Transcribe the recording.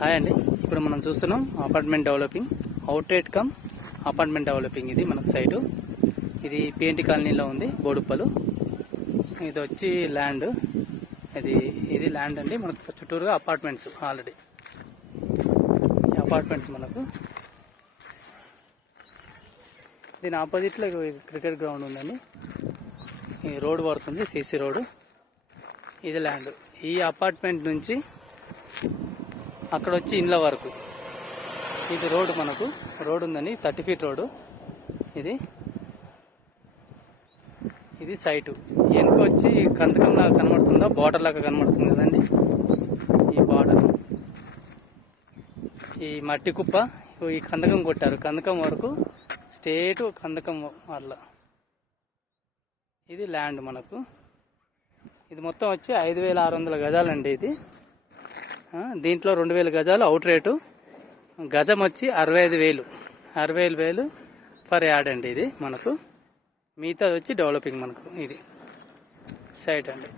Hi అండి. ఇప్పుడు మనం చూస్తున్నాం apartment developing, outright come apartment developing. ఇది మనకు సైటు. ఇది పిఎన్టీ కాలనీలో ఉంది, బోడుప్పలు. ఇది వచ్చి ల్యాండ్. ఇది ల్యాండ్ అండి. మనకు చుట్టూరుగా అపార్ట్మెంట్స్. ఆల్రెడీ ఈ అపార్ట్మెంట్స్ మనకు. దీని ఆపోజిట్లో క్రికెట్ గ్రౌండ్ ఉందండి. ఈ రోడ్ పడుతుంది, సీసీ రోడ్. ఇది ల్యాండ్. ఈ అపార్ట్మెంట్ నుంచి అక్కడ వచ్చి ఇండ్ల వరకు ఇది రోడ్డు. మనకు రోడ్ ఉందని 30 ఫీట్ రోడ్డు. ఇది సైటు. వెనుక వచ్చి కందకం లాగా కనబడుతుందా, బార్డర్ లాగా కనబడుతుంది కదండి. ఈ బార్డర్, ఈ మట్టి కుప్ప, ఈ కందకం కొట్టారు. కందకం వరకు స్ట్రేట్ కందకం వల్ల. ఇది ల్యాండ్ మనకు. ఇది మొత్తం వచ్చి 5,600 గజాలండి. ఇది దీంట్లో 2,000 గజాలు అవుట్ రేటు. గజం వచ్చి 65,000 పర్ యార్డ్ అండి. ఇది మనకు. మిగతా వచ్చి డెవలపింగ్. మనకు ఇది సైట్ అండి.